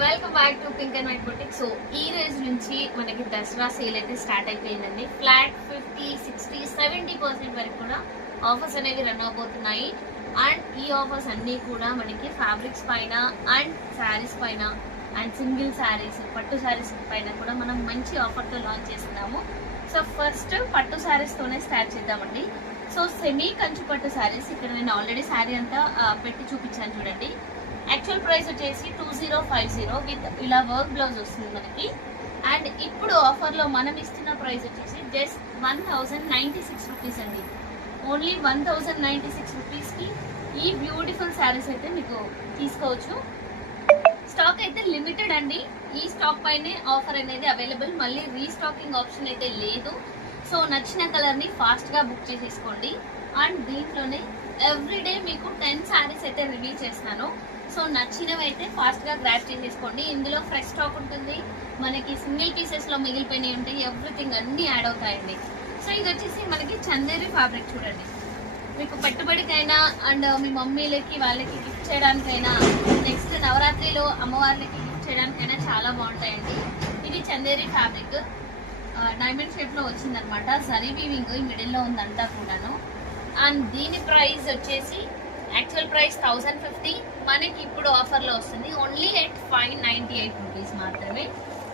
Welcome back to pink and white boutique. So ఈ రోజు నుంచి మనకి దసరా సేల్ అయితే స్టార్ట్ అయిపోయిందండి. ఫ్లాట్ 50, 60, 70% వరకు కూడా ఆఫర్స్ అనేవి రన్ అవబోతున్నాయి. అండ్ ఈ ఆఫర్స్ అన్నీ కూడా మనకి ఫ్యాబ్రిక్స్ పైన అండ్ శారీస్ పైన అండ్ సింగిల్ శారీస్, పట్టు శారీస్ పైన కూడా మనం మంచి ఆఫర్తో లాంచ్ చేస్తున్నాము. సో ఫస్ట్ పట్టు శారీస్ తోనే స్టార్ట్ చేద్దామండి. సో సెమీ కంచు పట్టు శారీస్, ఇక్కడ నేను ఆల్రెడీ శారీ అంతా పెట్టి చూపించాను చూడండి. యాక్చువల్ ప్రైస్ వచ్చేసి 2050 విత్ ఇలా వర్క్ బ్లౌజ్ వస్తుంది మనకి. అండ్ ఇప్పుడు ఆఫర్లో మనం ఇస్తున్న ప్రైస్ వచ్చేసి జస్ట్ 1096 రూపీస్ అండి. ఓన్లీ 1096 రూపీస్కి ఈ బ్యూటిఫుల్ శారీస్ అయితే మీకు తీసుకోవచ్చు. స్టాక్ అయితే లిమిటెడ్ అండి. ఈ స్టాక్ పైనే ఆఫర్ అనేది అవైలబుల్, మళ్ళీ రీస్టాకింగ్ ఆప్షన్ అయితే లేదు. సో నచ్చిన కలర్ని ఫాస్ట్గా బుక్ చేసేసుకోండి. అండ్ దీంట్లోనే ఎవ్రీడే మీకు 10 శారీస్ అయితే రివీల్ చేస్తున్నాను. సో నచ్చినవి అయితే ఫాస్ట్గా గ్రాప్ చేసేసుకోండి. ఇందులో ఫ్రెష్ స్టాక్ ఉంటుంది, మనకి సింగిల్ పీసెస్లో మిగిలిపోయినవి ఉంటాయి, ఎవ్రీథింగ్ అన్నీ యాడ్ అవుతాయండి. సో ఇది వచ్చేసి మనకి చందేరి ఫ్యాబ్రిక్ చూడండి. మీకు పెట్టుబడికైనా అండ్ మీ మమ్మీలకి వాళ్ళకి గిఫ్ట్ చేయడానికైనా, నెక్స్ట్ నవరాత్రిలో అమ్మవార్లకి గిఫ్ట్ చేయడానికైనా చాలా బాగుంటాయండి. ఇది చందేరి ఫ్యాబ్రిక్ డైమండ్ షేప్లో వచ్చిందనమాట. జరీ వీవింగ్ ఈ మిడిల్లో ఉందంతా కూడాను. అండ్ దీని ప్రైస్ వచ్చేసి యాక్చువల్ ప్రైస్ 1050, మనకి ఇప్పుడు ఆఫర్లో వస్తుంది ఓన్లీ ఎట్ 598 రూపీస్ మాత్రమే.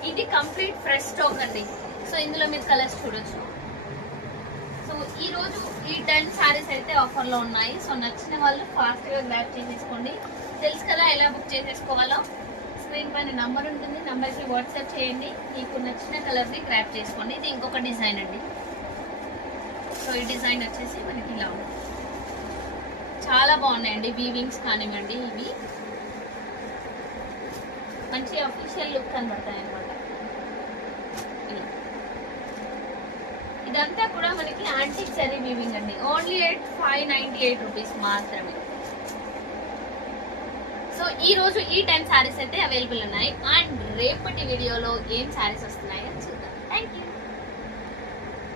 ఇది కంప్లీట్ ఫ్రెష్ స్టాక్ అండి. సో ఇందులో మీరు కలర్స్ చూడొచ్చు. సో ఈరోజు ఈ 10 శారీస్ అయితే ఆఫర్లో ఉన్నాయి. సో నచ్చిన వాళ్ళు ఫాస్ట్గా గ్రాప్ చేసేసుకోండి. తెలుసు కదా ఎలా బుక్ చేసేసుకోవాలో. స్క్రీన్ పైన నంబర్ ఉంటుంది, నంబర్కి వాట్సాప్ చేయండి. మీకు నచ్చిన కలర్ని గ్రాప్ చేసుకోండి. ఇది ఇంకొక డిజైన్ అండి. సో ఈ డిజైన్ వచ్చేసి మనకి ఇలా ఉంది, చాలా బాగున్నాయండి. వీవింగ్స్ కానివ్వండి, ఇవి మంచి అఫీషియల్ లుక్ కనబడతాయి అనమాట. ఇదంతా కూడా మనకి యాంటిక్ జరీ వీవింగ్ అండి. ఓన్లీ ఎట్ 598 రూపీస్ మాత్రమే. సో ఈ రోజు ఈ 10 శారీస్ అయితే అవైలబుల్ ఉన్నాయి. అండ్ రేపటి వీడియోలో ఏం శారీస్ వస్తున్నాయో చూద్దాం. Thank you.